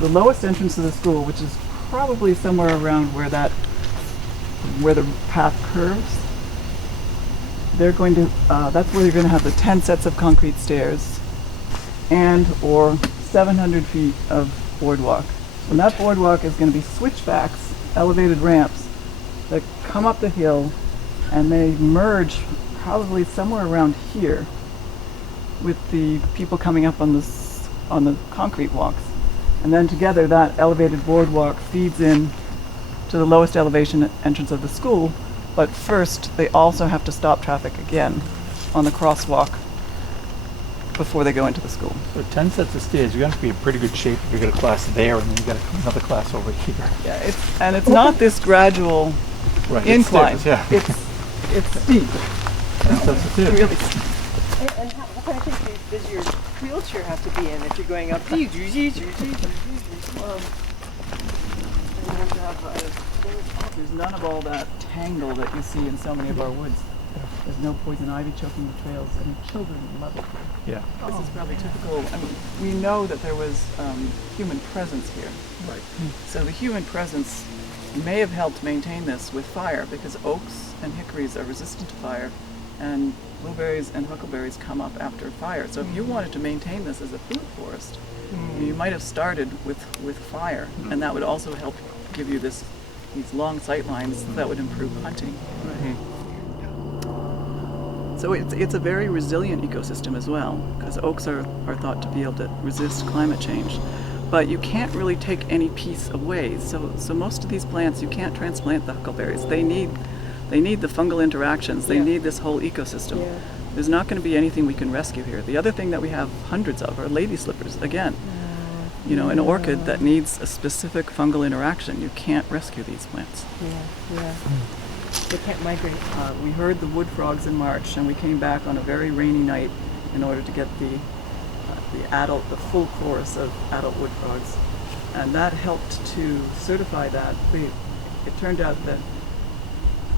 the lowest entrance to the school, which is probably somewhere around where the path curves. They're going to, that's where you're going to have the 10 sets of concrete stairs and or 700 feet of boardwalk. And that boardwalk is going to be switchbacks, elevated ramps that come up the hill, and they merge probably somewhere around here with the people coming up on the concrete walks. And then together that elevated boardwalk feeds in to the lowest elevation entrance of the school. But first, they also have to stop traffic again on the crosswalk before they go into the school. So 10 sets of stairs, you're going to be in pretty good shape if you got a class there and then you got another class over here. Yeah, it's not this gradual incline. It's stairs, yeah. It's steep. 10 sets of stairs. Really steep. And what kind of shape does your wheelchair have to be in if you're going up? You have to have There's none of all that tangle that you see in so many of our woods. There's no poison ivy choking the trails. I mean, children love it here. Yeah. This is probably typical. I mean, we know that there was human presence here. Right. So the human presence may have helped maintain this with fire, because oaks and hickories are resistant to fire, and blueberries and huckleberries come up after fire. So if you wanted to maintain this as a food forest, you might have started with fire, and that would also help give you these long sight lines that would improve hunting. Right. So it's a very resilient ecosystem as well, because oaks are thought to be able to resist climate change. But you can't really take any piece away. So most of these plants, you can't transplant the huckleberries. They need the fungal interactions. They need this whole ecosystem. Yeah. There's not going to be anything we can rescue here. The other thing that we have hundreds of are lady slippers. Again, an orchid that needs a specific fungal interaction. You can't rescue these plants. Yeah. They can't migrate. We heard the wood frogs in March, and we came back on a very rainy night in order to get the full chorus of adult wood frogs, and that helped to certify that. It turned out that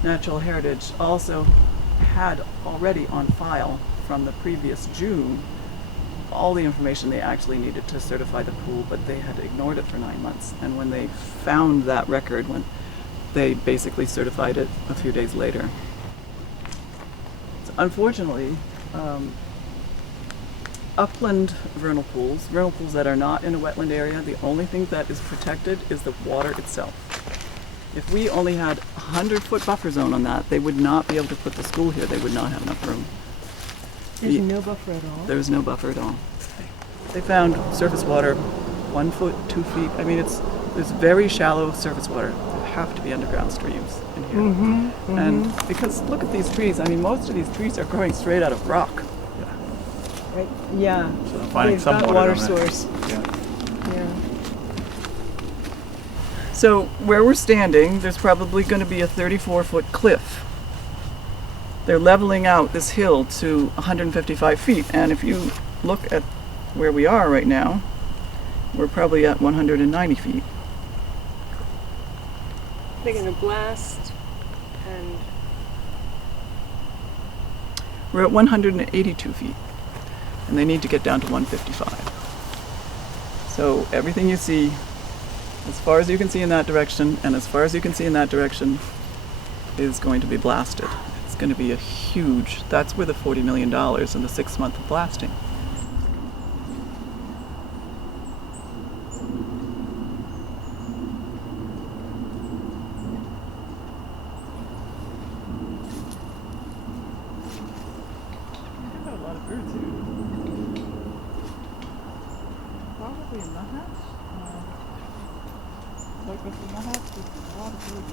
Natural Heritage also had already on file from the previous June all the information they actually needed to certify the pool, but they had ignored it for 9 months. And when they found that record, when they basically certified it a few days later. So unfortunately, upland vernal pools that are not in a wetland area, the only thing that is protected is the water itself. If we only had 100-foot buffer zone on that, they would not be able to put the school here. They would not have enough room. There's no buffer at all? There's no buffer at all. They found surface water 1 foot, 2 feet. I mean, there's very shallow surface water. There have to be underground streams in here. And because look at these trees. I mean, most of these trees are growing straight out of rock. Right. Yeah. So finding They've some got water water down there. source. Yeah. Yeah. So where we're standing, there's probably going to be a 34-foot cliff. They're leveling out this hill to 155 feet, and if you look at where we are right now, we're probably at 190 feet. They're going to blast and... We're at 182 feet, and they need to get down to 155. So everything you see, as far as you can see in that direction, and as far as you can see in that direction, is going to be blasted. It's going to be a huge, that's worth $40 million in the 6 months of blasting. A lot of birds here. Probably a nuthatch. Like with the nuthatch, there's a lot of birds.